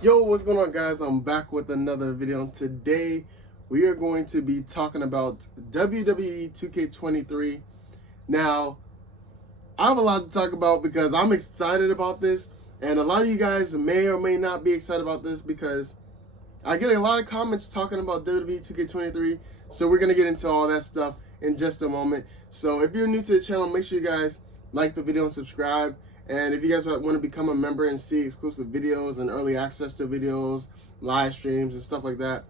Yo, what's going on, guys? I'm back with another video. Today we are going to be talking about WWE 2K23. Now, I have a lot to talk about because I'm excited about this, and a lot of you guys may or may not be excited about this because I get a lot of comments talking about WWE 2K23. So we're going to get into all that stuff in just a moment. So if you're new to the channel, make sure you guys like the video and subscribe. And if you guys want to become a member and see exclusive videos and early access to videos, live streams, and stuff like that,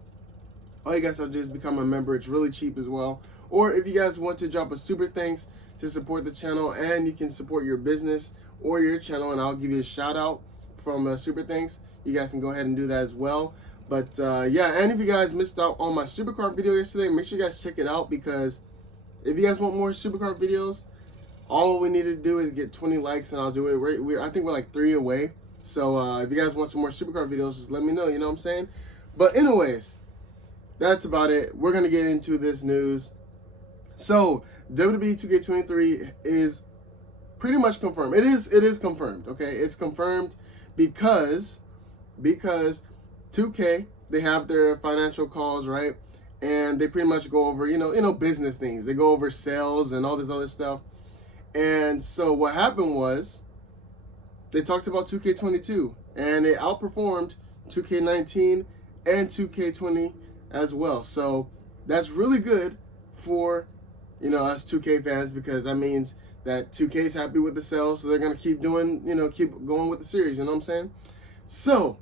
all you guys have to do is become a member. It's really cheap as well. Or if you guys want to drop a super thanks to support the channel, and you can support your business or your channel, and I'll give you a shout out from super thanks. You guys can go ahead and do that as well. But yeah, and if you guys missed out on my supercard video yesterday, make sure you guys check it out, because if you guys want more supercard videos, all we need to do is get 20 likes and I'll do it. I think we're like 3 away. So if you guys want some more supercard videos, just let me know, you know what I'm saying? But anyways, that's about it. We're going to get into this news. So WWE 2K23 is pretty much confirmed. It is confirmed, okay? It's confirmed because 2K, they have their financial calls, right? And they pretty much go over, you know, business things. They go over sales and all this other stuff. And so what happened was they talked about 2K22, and it outperformed 2K19 and 2K20 as well. So that's really good for, you know, us 2K fans, because that means that 2K is happy with the sales, so they're going to keep doing, you know, keep going with the series, you know what I'm saying? So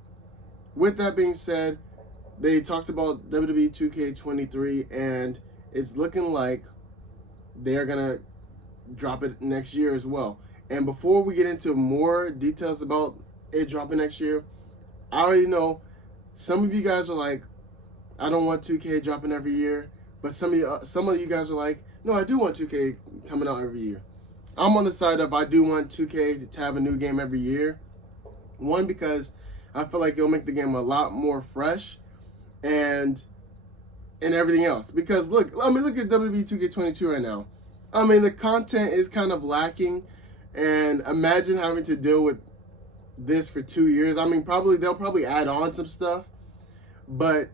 with that being said, they talked about WWE 2K23, and it's looking like they're going to drop it next year as well. And before we get into more details about it dropping next year, I already know some of you guys are like, I don't want 2K dropping every year. But some of you guys are like, no, I do want 2K coming out every year. I'm on the side of I do want 2K to have a new game every year. One, because I feel like it'll make the game a lot more fresh and everything else. Because look at WWE 2K22 right now. I mean, the content is kind of lacking, and imagine having to deal with this for 2 years. I mean, they'll probably add on some stuff, but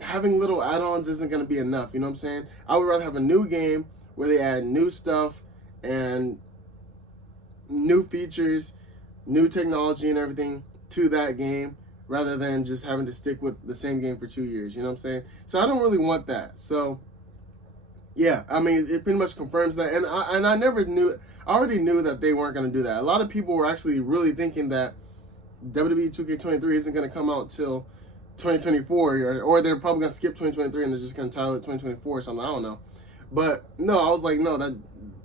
having little add-ons isn't going to be enough, you know what I'm saying? I would rather have a new game where they add new stuff and new features, new technology and everything to that game, rather than just having to stick with the same game for 2 years, you know what I'm saying? So I don't really want that. So yeah, I mean, it pretty much confirms that, and I already knew that they weren't going to do that. A lot of people were actually really thinking that WWE 2K23 isn't going to come out till 2024, or they're probably going to skip 2023 and they're just going to title it 2024 or something. I don't know. But no, I was like, no, that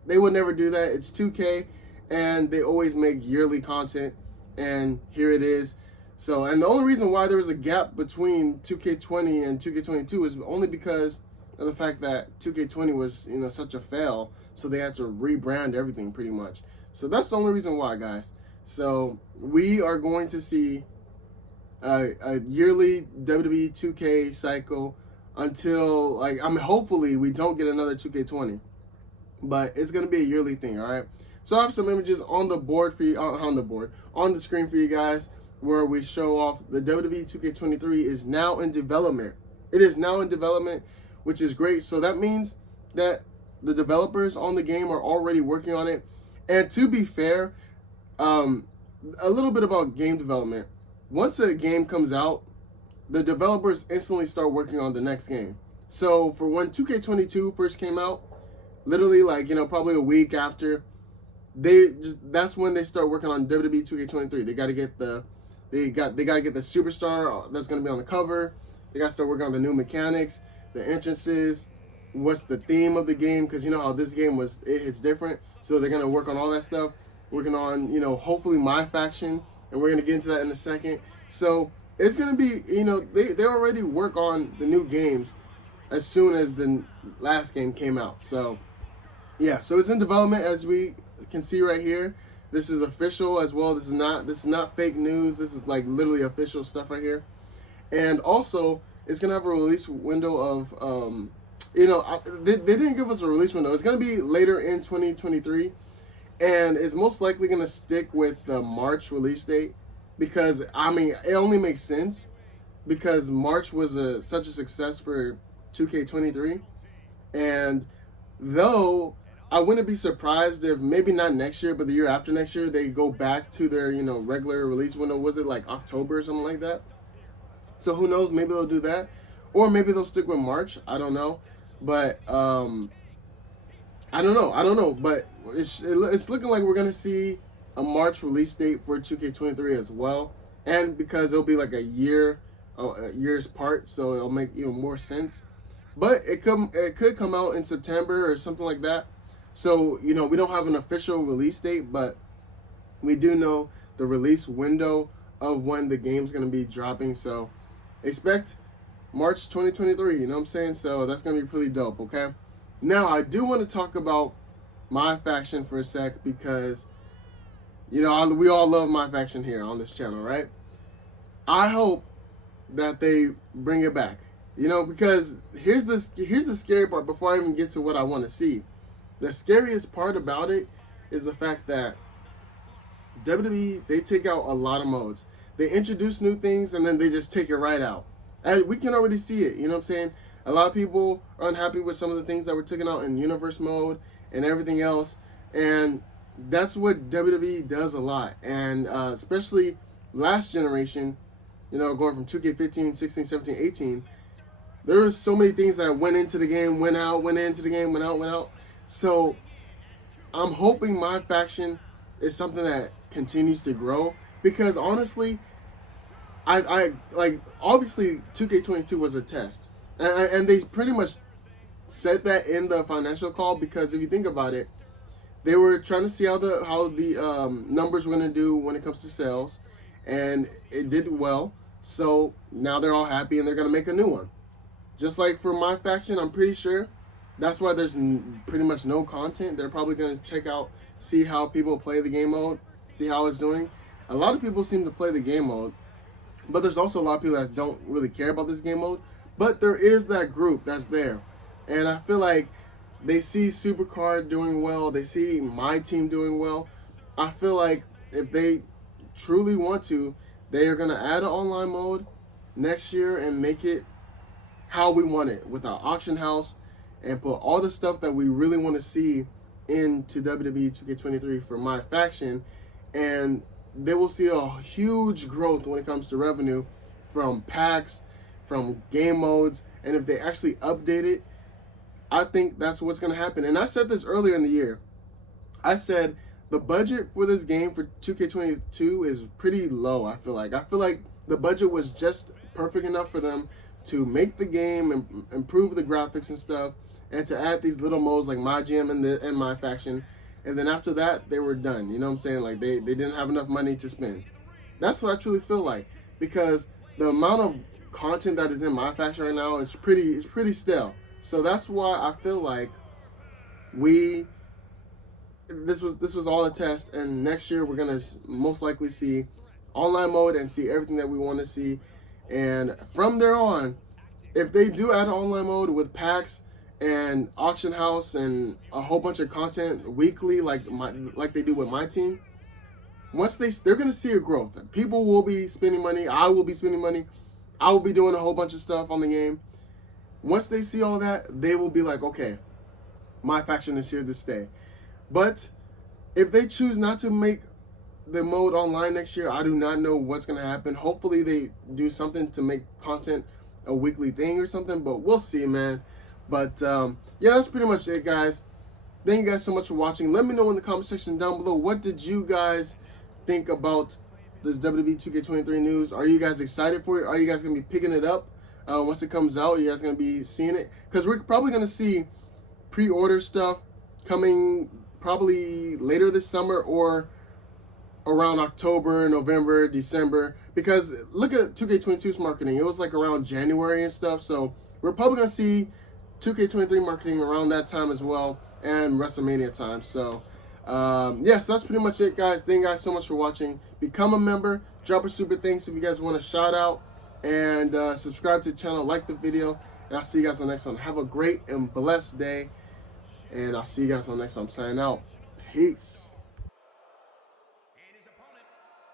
they would never do that. It's 2K, and they always make yearly content, and here it is. So, and the only reason why there was a gap between 2K20 and 2K22 is only because of the fact that 2K20 was, you know, such a fail, so they had to rebrand everything pretty much. So that's the only reason why, guys. So we are going to see a yearly WWE 2K cycle until, like, I mean, hopefully we don't get another 2K20, but it's going to be a yearly thing, all right? So I have some images on the board for you, on the screen for you guys, where we show off the WWE 2K23 is now in development. It is now in development, which is great. So that means that the developers on the game are already working on it. And to be fair, a little bit about game development. Once a game comes out, the developers instantly start working on the next game. So for when 2K22 first came out, literally, like, you know, probably a week after, that's when they start working on WWE 2K23. They got to get the superstar that's going to be on the cover. They got to start working on the new mechanics, the entrances, what's the theme of the game, because you know how this game it's different, so they're going to work on all that stuff, working on, you know, hopefully my faction, and we're going to get into that in a second. So it's going to be, you know, they already work on the new games as soon as the last game came out. So yeah, so it's in development, as we can see right here. This is official as well. This is not fake news. This is like literally official stuff right here. And also, it's gonna have a release window of they didn't give us a release window. It's gonna be later in 2023, and it's most likely gonna stick with the March release date. because I mean it only makes sense because March was such a success for 2K23, and though I wouldn't be surprised if maybe not next year, but the year after next year they go back to their regular release window. Was it like October or something like that? So who knows? Maybe they'll do that, or maybe they'll stick with March. I don't know, but I don't know. I don't know, but it's looking like we're gonna see a March release date for 2K23 as well, and because it'll be like a year's part, so it'll make even more sense. But it could come out in September or something like that. So we don't have an official release date, but we do know the release window of when the game's gonna be dropping. So expect March 2023. You know what I'm saying? So that's gonna be pretty dope. Okay. Now I do want to talk about my faction for a sec because we all love my faction here on this channel, right? I hope that they bring it back. Because here's the scary part before I even get to what I want to see. The scariest part about it is the fact that WWE, they take out a lot of modes. They introduce new things and then they just take it right out. And we can already see it, you know what I'm saying? A lot of people are unhappy with some of the things that were taken out in universe mode and everything else. And that's what WWE does a lot. And especially last generation, going from 2K15, 16, 17, 18, there were so many things that went into the game, went out, went into the game, went out, went out. So I'm hoping my faction is something that continues to grow because honestly, I like obviously 2K22 was a test, and they pretty much said that in the financial call because if you think about it, they were trying to see how the numbers were going to do when it comes to sales, and it did well. So now they're all happy and they're going to make a new one. Just like for my faction, I'm pretty sure that's why there's pretty much no content. They're probably going to see how people play the game mode, see how it's doing. A lot of people seem to play the game mode, but there's also a lot of people that don't really care about this game mode. But there is that group that's there. And I feel like they see Supercard doing well. They see my team doing well. I feel like if they truly want to, they are going to add an online mode next year and make it how we want it with our auction house and put all the stuff that we really want to see into WWE 2K23 for my faction. And they will see a huge growth when it comes to revenue from packs, from game modes, and if they actually update it, I think that's what's going to happen. And I said this earlier in the year. I said the budget for this game for 2K22 is pretty low, I feel like. I feel like the budget was just perfect enough for them to make the game and improve the graphics and stuff, and to add these little modes like my gym and my faction. And then after that, they were done. You know what I'm saying? Like they didn't have enough money to spend. That's what I truly feel like, because the amount of content that is in my faction right now is pretty stale. So that's why I feel like this was all a test, and next year we're gonna most likely see online mode and see everything that we want to see. And from there on, if they do add an online mode with packs and auction house and a whole bunch of content weekly, like they do with my team, once they're gonna see a growth. People will be spending money. I will be spending money. I will be doing a whole bunch of stuff on the game. Once they see all that, they will be like, okay, my faction is here to stay. But if they choose not to make the mode online next year, I do not know what's going to happen. Hopefully they do something to make content a weekly thing or something, but we'll see, man. But yeah, that's pretty much it, guys. Thank you guys so much for watching. Let me know in the comment section down below, what did you guys think about this WWE 2K23 news? Are you guys excited for it? Are you guys going to be picking it up once it comes out? Are you guys going to be seeing it? Because we're probably going to see pre-order stuff coming probably later this summer or around October, November, December. Because look at 2K22's marketing. It was like around January and stuff. So we're probably going to see 2K23 marketing around that time as well, and WrestleMania time. So yeah, so that's pretty much it, guys. Thank you guys so much for watching. Become a member. Drop a super thanks if you guys want a shout out. And subscribe to the channel, like the video. And I'll see you guys on the next one. Have a great and blessed day. And I'll see you guys on the next one. I'm signing out. Peace.